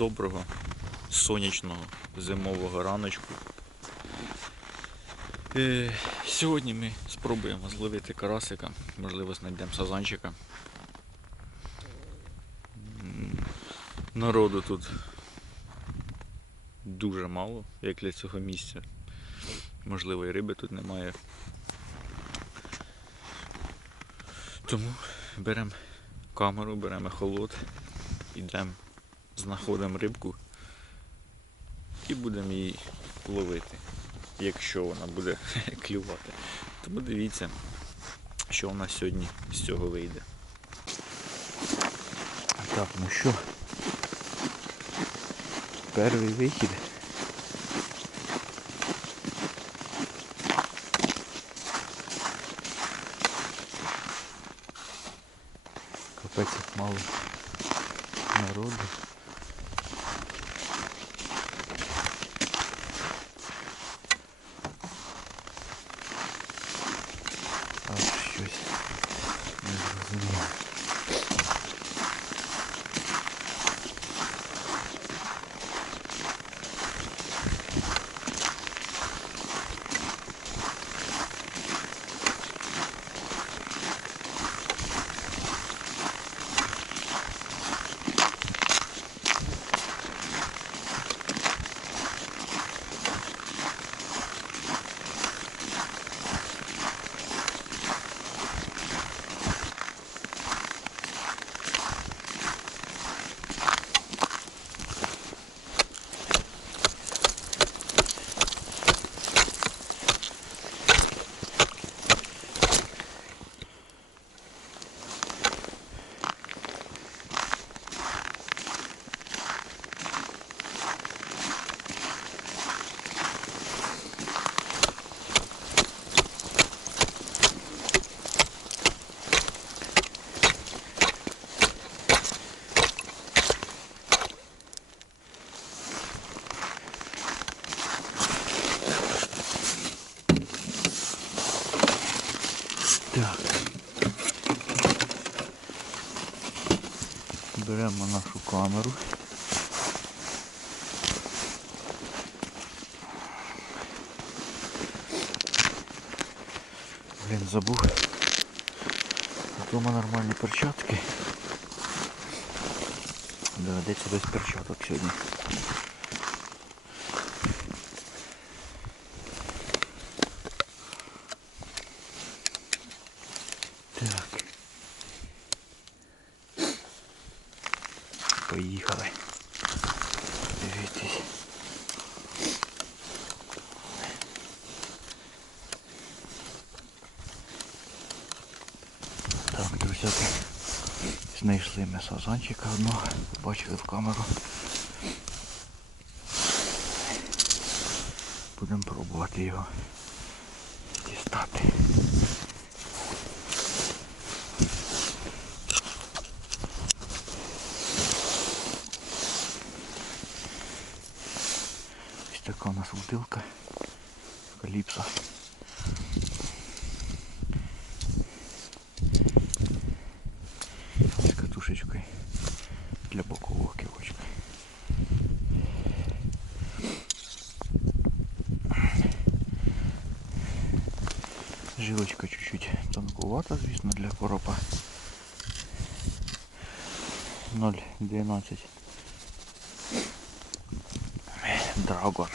доброго, сонячного зимового раночку. Е, Сьогодні ми спробуємо зловити карасика, можливо знайдемо сазанчика. Народу тут дуже мало, як для цього місця. Можливо, і риби тут немає. Тому беремо камеру, беремо холод, йдемо, знаходимо рибку і будемо її ловити, якщо вона буде клювати. Тому дивіться, що у нас сьогодні з цього вийде. Так, ну що, перший вихід. Капець як мало народу. Аж щось не зрозуміло. Так. Беремо нашу камеру. Блін, забув. Дома нормальні перчатки. Доведеться без перчаток сьогодні. Так. Поїхали. Дивіться. Так, друзяки. Знайшли ми сазанчика одного, побачили в камеру. Будемо пробувати його дістати. Жилочка чуть-чуть тонкувата, звісно, для коропа. 0,12 Драгон.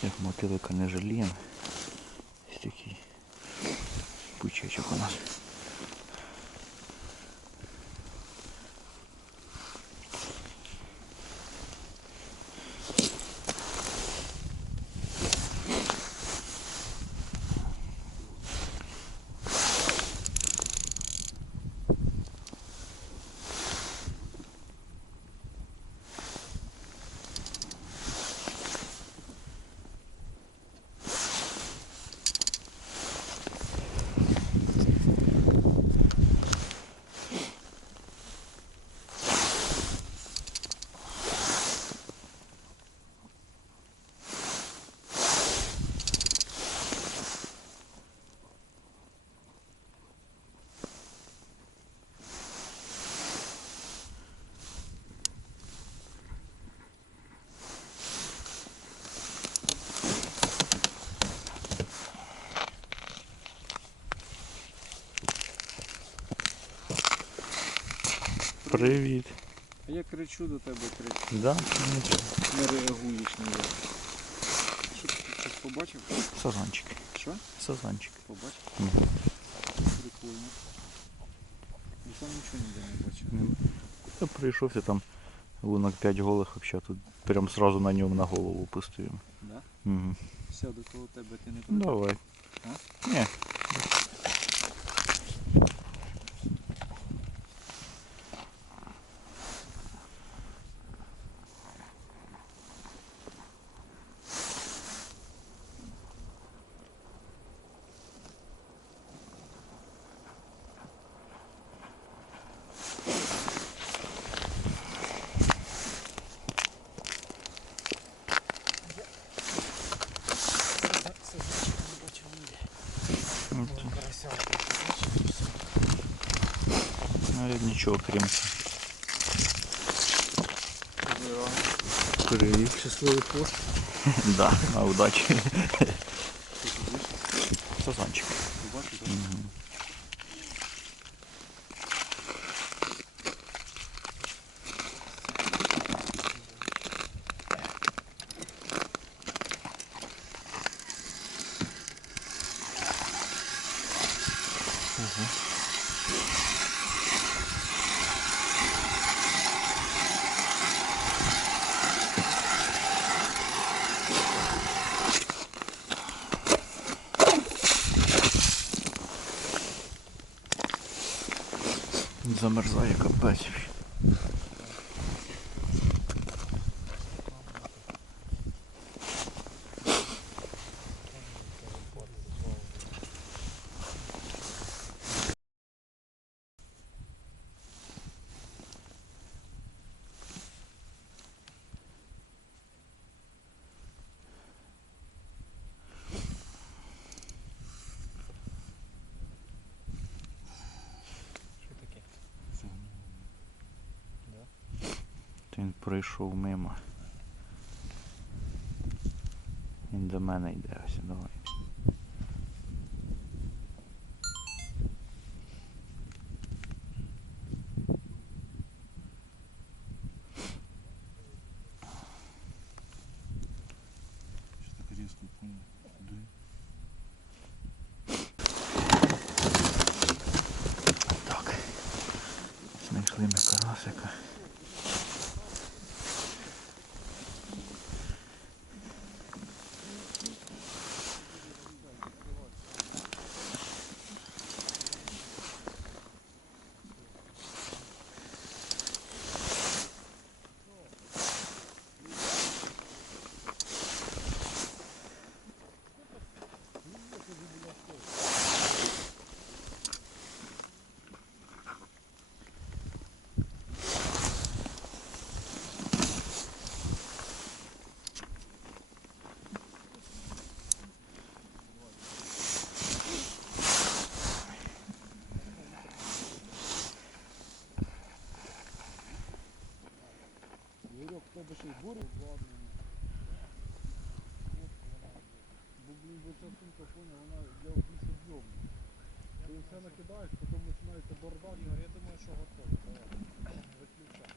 Так мотилика не жаліємо. Ось такий пучечок у нас. Привіт. А я кричу до тебе кричу. Да? Нічого. Не реагуєш ніяк. Що ти щось побачив? Сазанчик. Що? Сазанчик. Побачив? Мгм. Прикольно. Я сам нічого ніде не бачив. Я прийшовся там лунок 5 голих, взагалі тут прям сразу на ньому на голову пустуємо. Да? Угу. Все, до того тебе ти не проти? Давай. А? Ні. Ну, це- Ну, нічого, крім. Привіт. Щасливий пост. Да, на удачі. Сазанчик. Побачив, так? Мгм. Замерзає капець. Що таке? Він пройшов мимо. Він до мене йде ось, давай. Що так різко поняв? Куди? Так. Знайшли ми карасика. Юрок, в тебе ще й буря обладнана. Бо, блін, бо ця сумка, поняв, вона для більш об'ємна. Ти все накидаєш, потім починається бардак. Ігор, я думаю, що готовий. Давай. Виключай.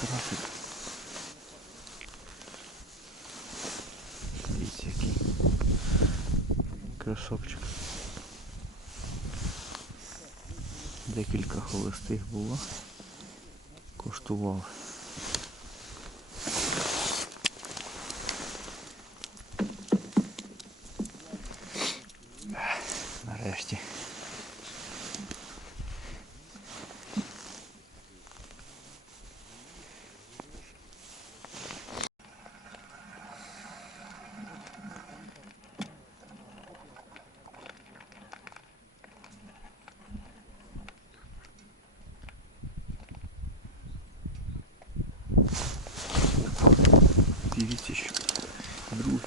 красик. Дивіться який. Красавчик. Декілька холостих було. Коштував. Нарешті. Дивіться, що другий.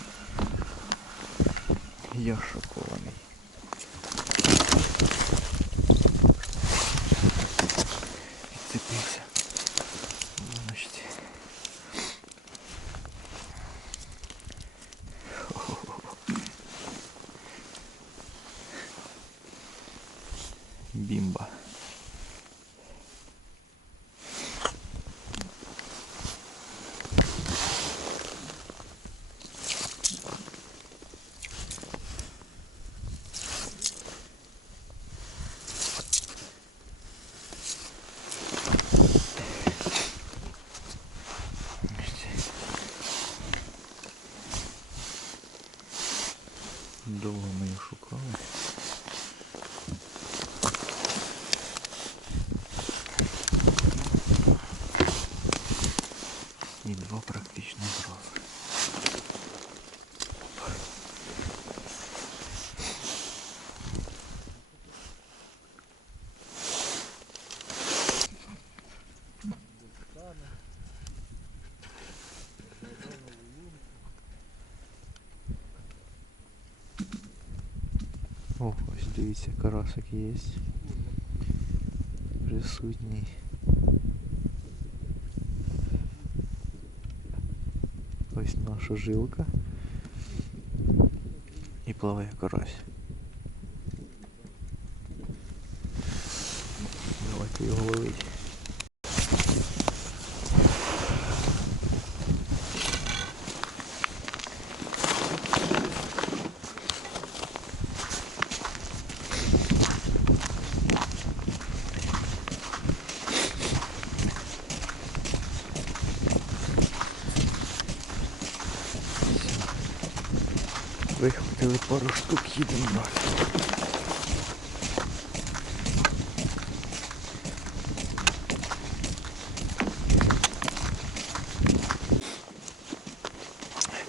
Я шокований. дивіться, карасик є. Присутній. Ось наша жилка. І плаває карась. Давайте його ловити. Вихватили пару штук, їдемо далі.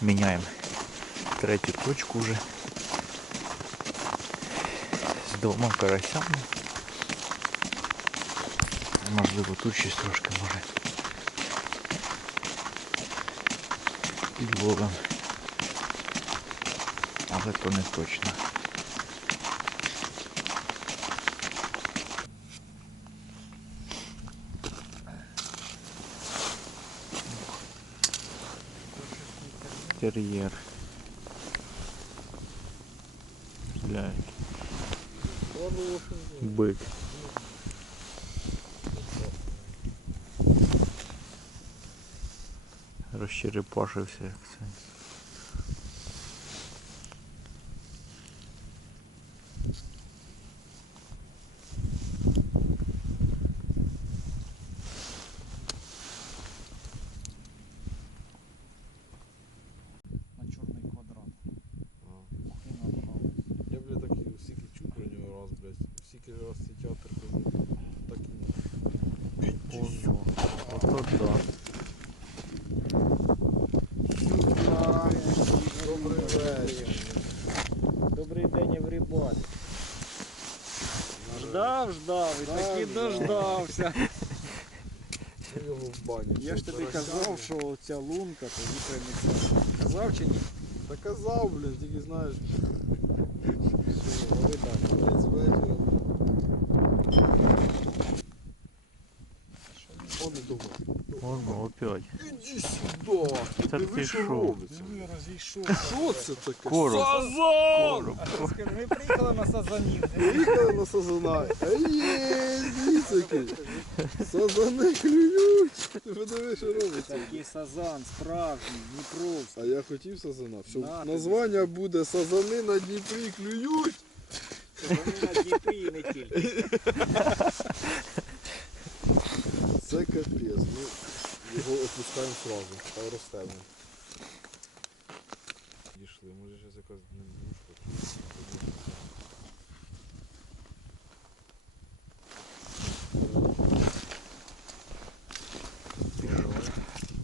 Міняємо третю точку вже. З двома карасями. Можливо, тут щось трошки може. Підловимо. Але то точно. Глянь. Бик. Розчерепашився як це. блядь. Стільки раз в цей театр хожу. Так і Ого. Ото да. Добрий вечір. Добрий день, Еврібаді. Ждав, ждав і таки дождався. Я його в бані. Я ж Це тобі карася, казав, блядь. що ця лунка тобі принесе. Казав чи ні? Та казав, блядь, тільки знаєш. Опять. Іди сюди. Та ти що робиться. Що це таке? Короб. Сазан! Ми приїхали на сазанів. Приїхали на сазана. Є, дивіться який. Сазани клюють. Ти подиви, що робиться. Такий сазан, справжній, Дніпровський. А я хотів сазана. На тобі. названня буде Сазани на Дніпрі клюють. Сазани на Дніпрі і не тільки. Це капець. Ну, його опускаємо сразу. Хай росте він. Дійшли, може зараз якась дневушка.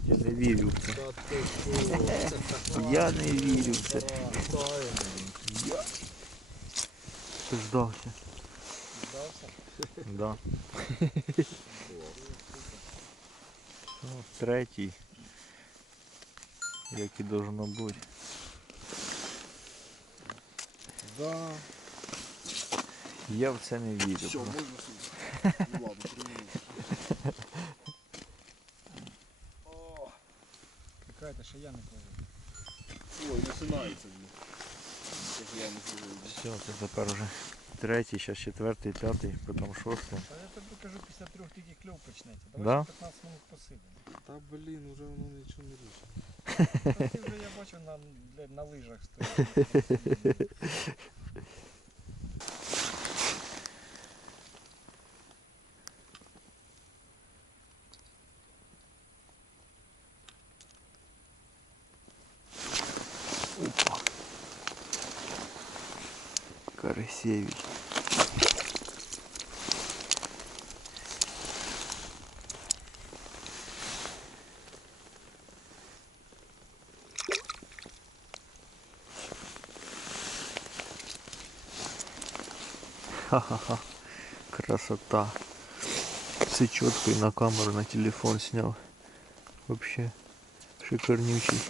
Я не вірю в це. Я не вірю в це. Вітаємо. Ти ждався. Здався? Да. Ну, третій. Як і должно бути. Да. Я в це не вірю. Все, можна сюди. Ну ладно, приймемо. Чекайте, що я не кажу. Ой, починається. блін. Я не сьогодні. Все, це тепер вже третій, зараз четвертий, п'ятий, потім шостий. А я тобі кажу, після трьох тільки кльов почнеться. Да? Давай ще 15 минут посидимо. Та блін, уже воно нічого не рішить. Та ти вже я бачу на, блядь, на лижах стоїть. Ха-ха-ха. Красота. Все четко и на камеру, на телефон снял. Вообще шикарнючий.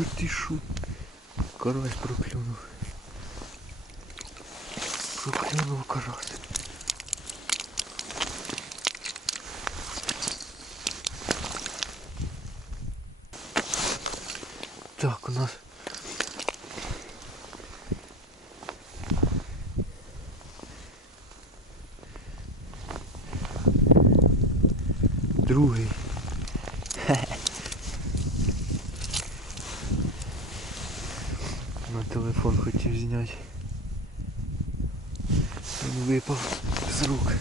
Та ти шо? Карась проклюнув. Проклюнув карась. Так, у нас другий. Хотів зняти. Він випав з рук.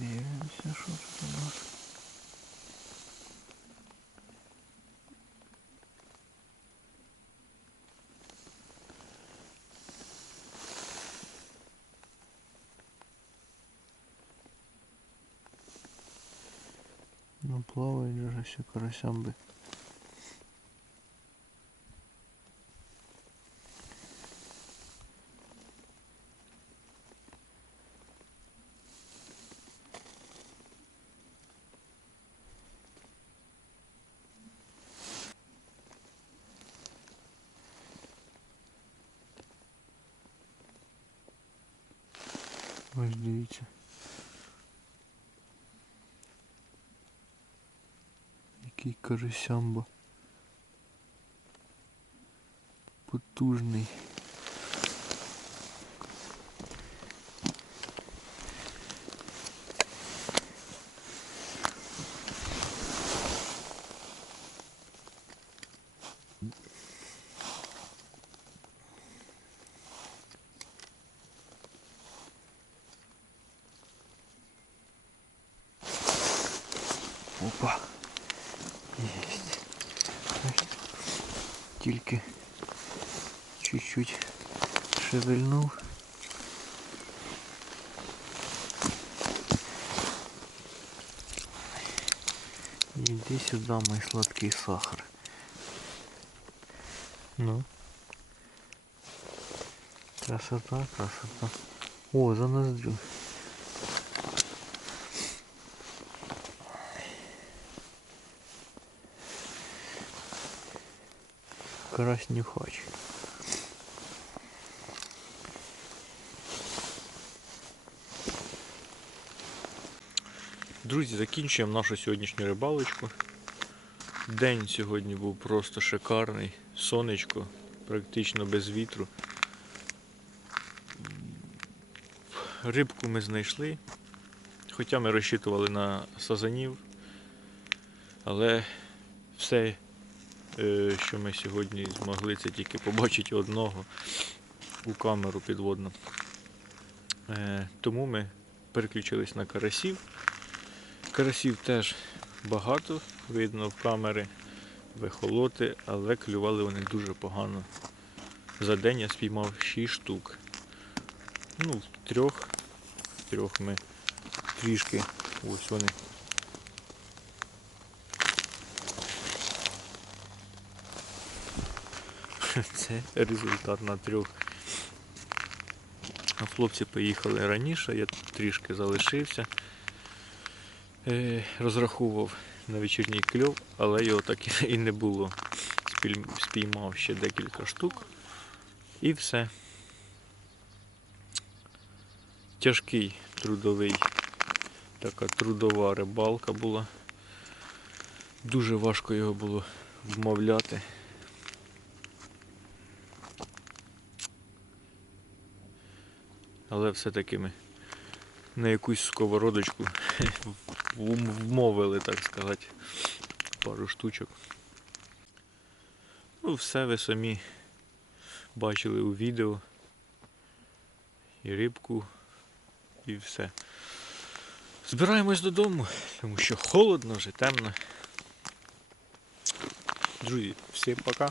Дивимося, що тут у нас. Ну плавает же карасям бы. Ось дивіться. Який карасямба. Потужний. шевельнул. Иди сюда, мой сладкий сахар. Ну. Красота, красота. О, за ноздрю. Краснюхач. Друзі, закінчуємо нашу сьогоднішню рибалочку. День сьогодні був просто шикарний. Сонечко, практично без вітру. Рибку ми знайшли. Хоча ми розчитували на сазанів. Але все, е, що ми сьогодні змогли, це тільки побачити одного у камеру підводну. Е, Тому ми переключились на карасів. Карасів теж багато, видно в камери, вихолоти, але клювали вони дуже погано. За день я спіймав 6 штук. Ну, трьох, трьох ми трішки. Ось вони. Це результат на трьох. Хлопці поїхали раніше, я трішки залишився. Е, розраховував на вечірній кльов, але його так і- не було. Спіймав ще декілька штук. І все. Тяжкий трудовий, така трудова рибалка була. Дуже важко його було вмовляти. Але все-таки ми на якусь сковородочку вмовили, так сказати, пару штучок. Ну, все ви самі бачили у відео. І рибку, і все. Збираємось додому, тому що холодно вже, темно. Друзі, всім пока.